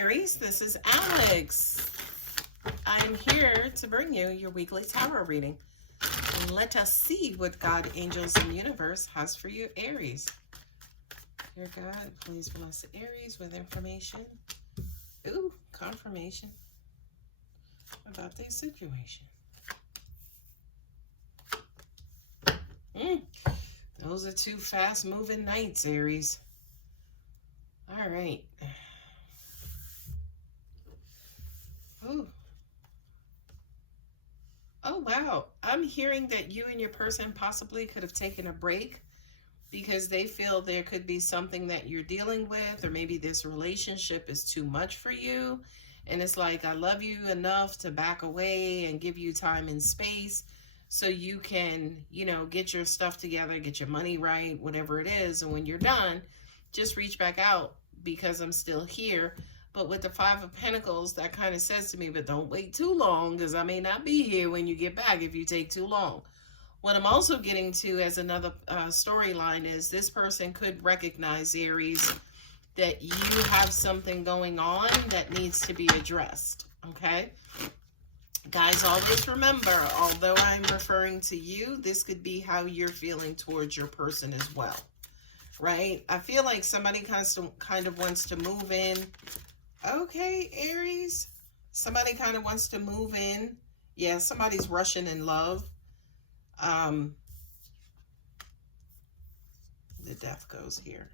Aries, this is Alex. I am here to bring you your weekly tarot reading. And let us see what God, angels, and universe has for you, Aries. Dear God, please bless Aries with information. Ooh, confirmation about their situation. Those are two fast-moving nights, Aries. All right. Ooh. Oh, wow. I'm hearing that you and your person possibly could have taken a break because they feel there could be something that you're dealing with, or maybe this relationship is too much for you. And it's like, I love you enough to back away and give you time and space so you can, you know, get your stuff together, get your money right, whatever it is. And when you're done, just reach back out because I'm still here. But with the Five of Pentacles, that kind of says to me, but don't wait too long because I may not be here when you get back if you take too long. What I'm also getting to as another storyline is this person could recognize, Aries, that you have something going on that needs to be addressed, okay? Guys, always remember, although I'm referring to you, this could be how you're feeling towards your person as well, right? I feel like somebody kind of wants to move in. Okay, Aries, somebody kind of wants to move in. Yeah, somebody's rushing in love. The death goes here.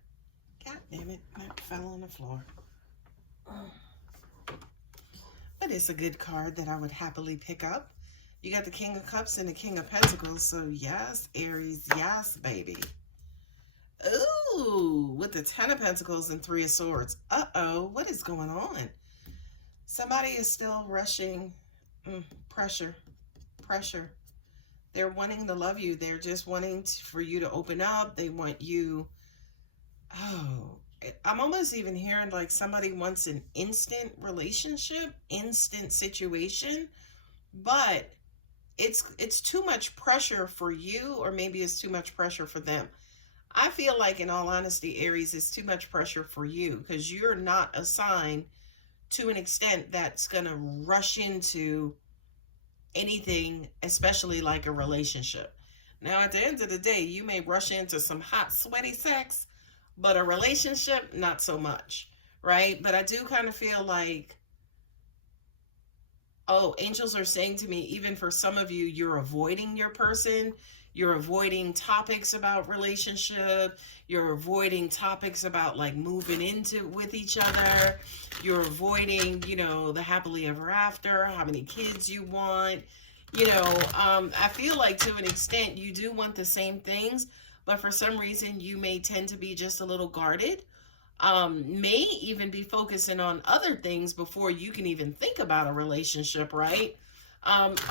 God damn it, that fell on the floor. But it's a good card that I would happily pick up. You got the King of Cups and the King of Pentacles, so yes, Aries, yes, baby. Ooh, with the Ten of Pentacles and Three of Swords. Uh-oh, what is going on? Somebody is still rushing. Pressure. They're wanting to love you. They're just wanting for you to open up. They want you. Oh, I'm almost even hearing like somebody wants an instant relationship, instant situation, but it's too much pressure for you, or maybe it's too much pressure for them. I feel like, in all honesty, Aries, it's too much pressure for you because you're not a sign to an extent that's going to rush into anything, especially like a relationship. Now, at the end of the day, you may rush into some hot, sweaty sex, but a relationship, not so much, right? But I do kind of feel like, oh, angels are saying to me, even for some of you, you're avoiding your person. You're avoiding topics about relationship. You're avoiding topics about like moving into with each other. You're avoiding, you know, the happily ever after, how many kids you want. You know, I feel like to an extent you do want the same things, but for some reason you may tend to be just a little guarded. May even be focusing on other things before you can even think about a relationship, right?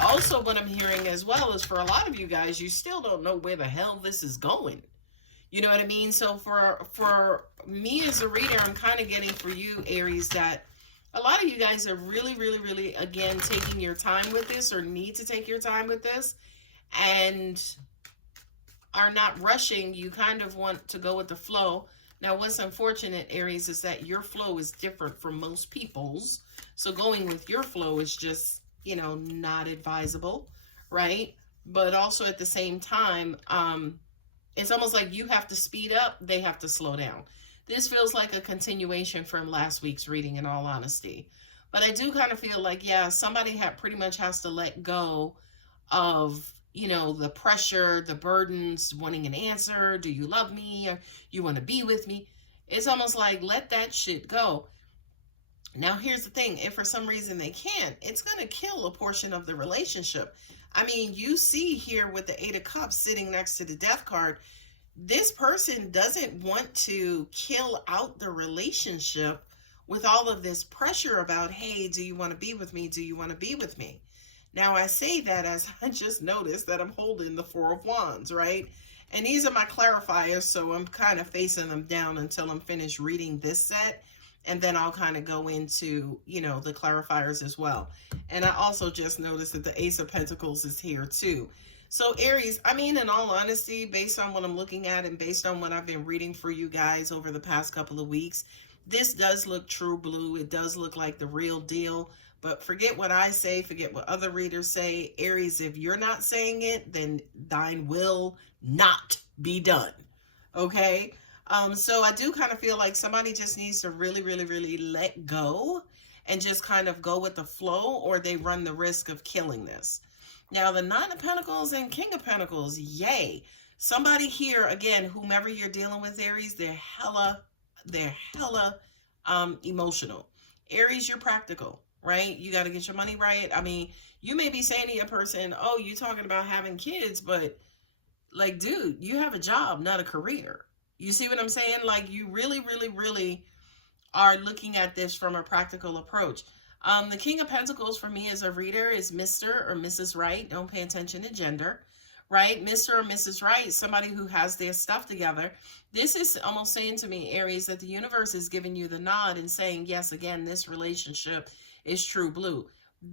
Also, what I'm hearing as well is for a lot of you guys, you still don't know where the hell this is going. You know what I mean? So for me as a reader, I'm kind of getting for you, Aries, that a lot of you guys are really, again, taking your time with this, or need to take your time with this, and are not rushing. You kind of want to go with the flow. Now, what's unfortunate, Aries, is that your flow is different from most people's. So going with your flow is just, you know, not advisable, right? But also at the same time, it's almost like you have to speed up, they have to slow down. This feels like a continuation from last week's reading, in all honesty. But I do kind of feel like, yeah, somebody pretty much has to let go of, you know, the pressure, the burdens, wanting an answer. Do you love me? Or you want to be with me? It's almost like, let that shit go. Now, here's the thing. If for some reason they can't, it's going to kill a portion of the relationship. I mean, you see here with the Eight of Cups sitting next to the Death card, this person doesn't want to kill out the relationship with all of this pressure about, hey, do you want to be with me? Do you want to be with me? Now, I say that as I just noticed that I'm holding the Four of Wands, right? And these are my clarifiers, so I'm kind of facing them down until I'm finished reading this set. And then I'll kind of go into, you know, the clarifiers as well. And I also just noticed that the Ace of Pentacles is here too. So Aries, I mean, in all honesty, based on what I'm looking at and based on what I've been reading for you guys over the past couple of weeks, This does look true blue. It does look like the real deal. But forget what I say, forget what other readers say. Aries, if you're not saying it, then thine will not be done. Okay? So I do kind of feel like somebody just needs to really, really, really let go and just kind of go with the flow, or they run the risk of killing this. Now, the Nine of Pentacles and King of Pentacles, yay. Somebody here, again, whomever you're dealing with, Aries, they're hella emotional. Aries, you're practical, right? You got to get your money right. I mean, you may be saying to your person, oh, you talking about having kids, but like, dude, you have a job, not a career. You see what I'm saying? Like, you really, really, really are looking at this from a practical approach. The King of Pentacles for me as a reader is Mr. or Mrs. Right. Don't pay attention to gender, right? Mr. or Mrs. Right, somebody who has their stuff together. This is almost saying to me, Aries, that the universe is giving you the nod and saying, yes, again, this relationship is true blue.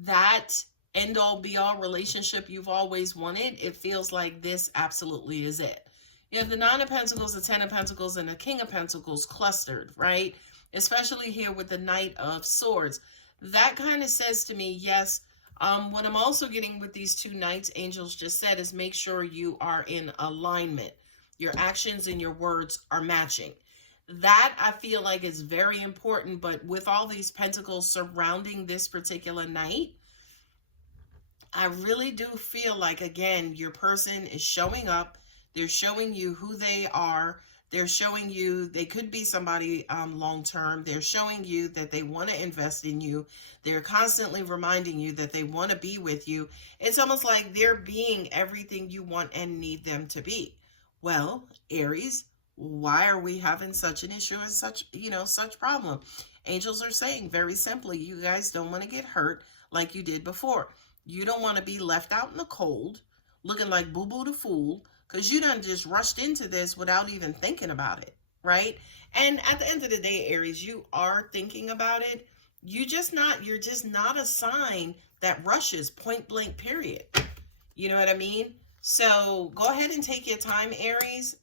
That end all be all relationship you've always wanted, it feels like this absolutely is it. You have the Nine of Pentacles, the Ten of Pentacles, and the King of Pentacles clustered, right? Especially here with the Knight of Swords. That kind of says to me, yes, what I'm also getting with these two knights, angels just said, is make sure you are in alignment. Your actions and your words are matching. That I feel like is very important, but with all these pentacles surrounding this particular knight, I really do feel like, again, your person is showing up. They're showing you who they are. They're showing you they could be somebody long-term. They're showing you that they want to invest in you. They're constantly reminding you that they want to be with you. It's almost like they're being everything you want and need them to be. Well, Aries, why are we having such an issue and such problem? Angels are saying very simply, you guys don't want to get hurt like you did before. You don't want to be left out in the cold looking like Boo-Boo the Fool, because you done just rushed into this without even thinking about it, right? And at the end of the day, Aries, you are thinking about it. You're just not a sign that rushes, point blank, period. You know what I mean? So go ahead and take your time, Aries.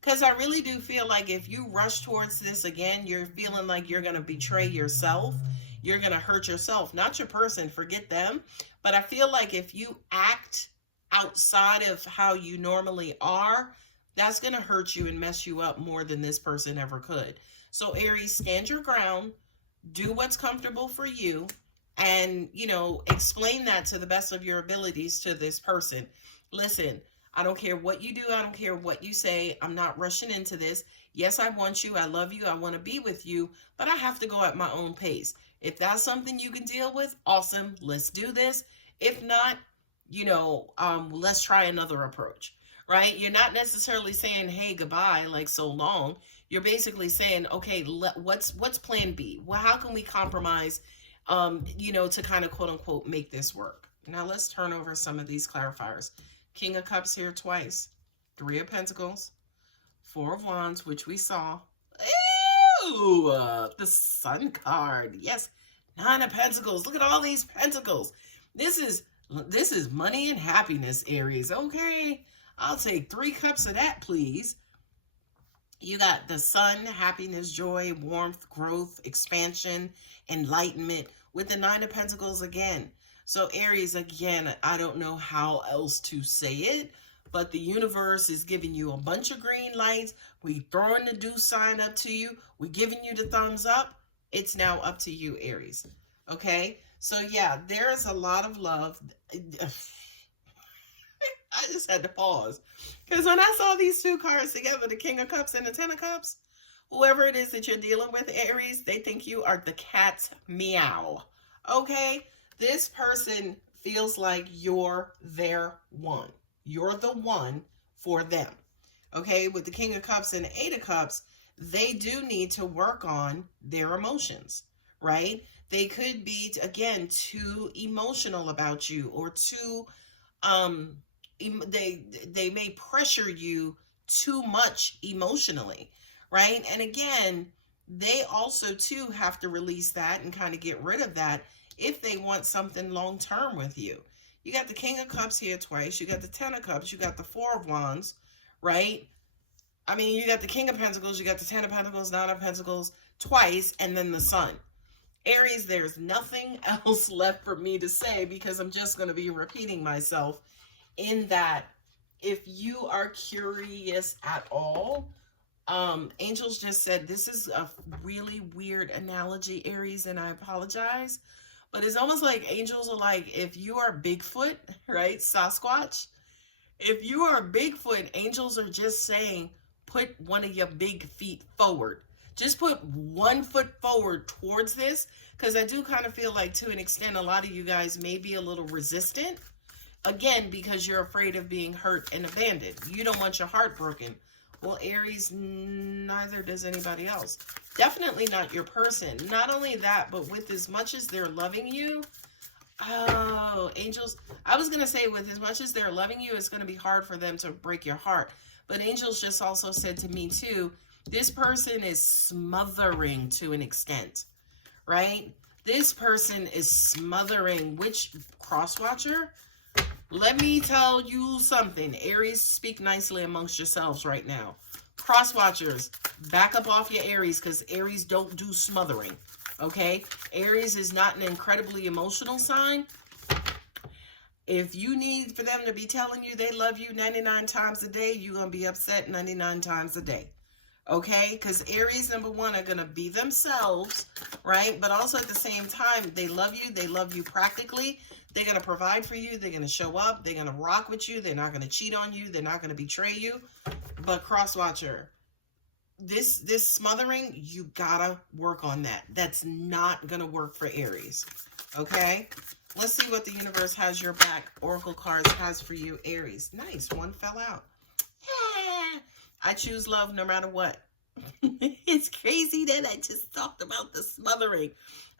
Because I really do feel like if you rush towards this again, you're feeling like you're going to betray yourself. You're going to hurt yourself, not your person, forget them. But I feel like if you act outside of how you normally are, that's going to hurt you and mess you up more than this person ever could. So Aries, stand your ground, do what's comfortable for you, and, explain that to the best of your abilities to this person. Listen, I don't care what you do. I don't care what you say. I'm not rushing into this. Yes, I want you. I love you. I want to be with you, but I have to go at my own pace. If that's something you can deal with, awesome. Let's do this. If not, let's try another approach, right? You're not necessarily saying, hey, goodbye, like so long. You're basically saying, okay, what's plan B? Well, how can we compromise, to kind of quote unquote make this work? Now let's turn over some of these clarifiers. King of Cups here twice. Three of Pentacles. Four of Wands, which we saw. Ew, the Sun card. Yes, Nine of Pentacles. Look at all these pentacles. This is money and happiness, Aries. Okay, I'll take 3 cups of that, please. You got the Sun, happiness, joy, warmth, growth, expansion, enlightenment, with the Nine of Pentacles again. So Aries, again, I don't know how else to say it, but the universe is giving you a bunch of green lights. We throwing the do sign up to you. We giving you the thumbs up. It's now up to you, Aries. Okay? So yeah, there is a lot of love. I just had to pause. Because when I saw these two cards together, the King of Cups and the Ten of Cups, whoever it is that you're dealing with, Aries, they think you are the cat's meow. Okay? This person feels like you're their one. You're the one for them. Okay, with the King of Cups and the Eight of Cups, they do need to work on their emotions, right? They could be, again, too emotional about you, or too, they may pressure you too much emotionally, right? And again, they also too have to release that and kind of get rid of that if they want something long-term with you. You got the King of Cups here twice. You got the Ten of Cups. You got the Four of Wands, right? I mean, you got the King of Pentacles, you got the Ten of Pentacles, Nine of Pentacles twice, and then the Sun. Aries, there's nothing else left for me to say because I'm just going to be repeating myself in that if you are curious at all, angels just said this is a really weird analogy, Aries, and I apologize, but it's almost like angels are like, if you are Bigfoot, right, Sasquatch, if you are Bigfoot, angels are just saying, put one of your big feet forward. Just put 1 foot forward towards this, because I do kind of feel like, to an extent, a lot of you guys may be a little resistant. Again, because you're afraid of being hurt and abandoned. You don't want your heart broken. Well, Aries, neither does anybody else. Definitely not your person. Not only that, but with as much as they're loving you, oh, angels, I was going to say with as much as they're loving you, it's going to be hard for them to break your heart. But angels just also said to me too, this person is smothering to an extent, right? This person is smothering, which cross-watcher? Let me tell you something. Aries, speak nicely amongst yourselves right now. Cross-watchers, back up off your Aries, because Aries don't do smothering, okay? Aries is not an incredibly emotional sign. If you need for them to be telling you they love you 99 times a day, you're going to be upset 99 times a day. Okay? Because Aries, number one, are going to be themselves, right? But also at the same time, they love you. They love you practically. They're going to provide for you. They're going to show up. They're going to rock with you. They're not going to cheat on you. They're not going to betray you. But cross-watcher, this smothering, you got to work on that. That's not going to work for Aries. Okay? Let's see what the universe has your back. Oracle cards has for you, Aries. Nice. One fell out. I choose love no matter what. It's crazy that I just talked about the smothering.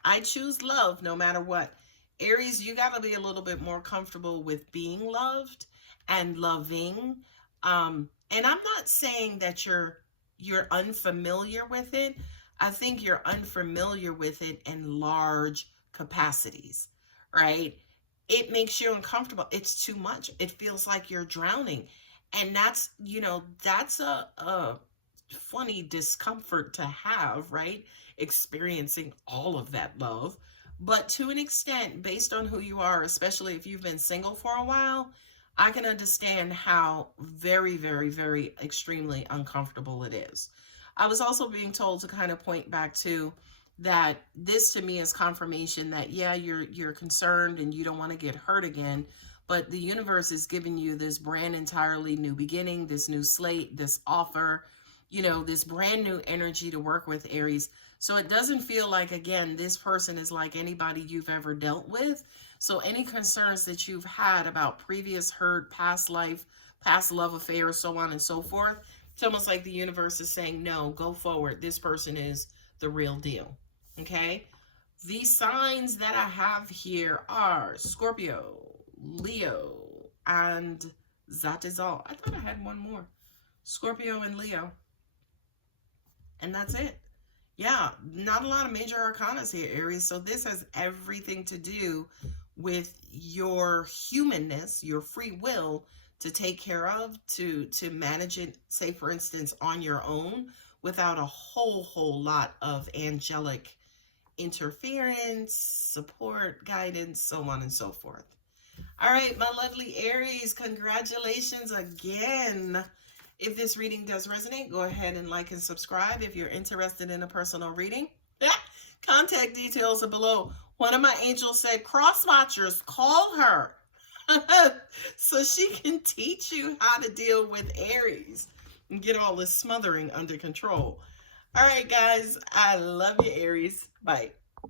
I choose love no matter what. Aries, you got to be a little bit more comfortable with being loved and loving. And I'm not saying that you're unfamiliar with it. I think you're unfamiliar with it in large capacities. Right? It makes you uncomfortable. It's too much. It feels like you're drowning. And that's, you know, that's a funny discomfort to have, right? Experiencing all of that love. But to an extent, based on who you are, especially if you've been single for a while, I can understand how very, very, very extremely uncomfortable it is. I was also being told to kind of point back to that this to me is confirmation that, yeah, you're concerned and you don't want to get hurt again, but the universe is giving you this brand entirely new beginning, this new slate, this offer, you know, this brand new energy to work with, Aries. So it doesn't feel like, again, this person is like anybody you've ever dealt with. So any concerns that you've had about previous hurt, past life, past love affairs, so on and so forth, it's almost like the universe is saying, no, go forward. This person is the real deal. Okay, the signs that I have here are Scorpio, Leo, and that is all. I thought I had one more. Scorpio and Leo. And that's it. Yeah, not a lot of major arcanas here, Aries. So this has everything to do with your humanness, your free will to take care of, to manage it, say, for instance, on your own without a whole lot of angelic interference, support, guidance, so on and so forth. All right, my lovely Aries, congratulations again. If this reading does resonate, go ahead and like and subscribe. If you're interested in a personal reading, contact details are below. One of my angels said, cross-watchers, call her so she can teach you how to deal with Aries and get all this smothering under control. All right, guys, I love you, Aries. Bye.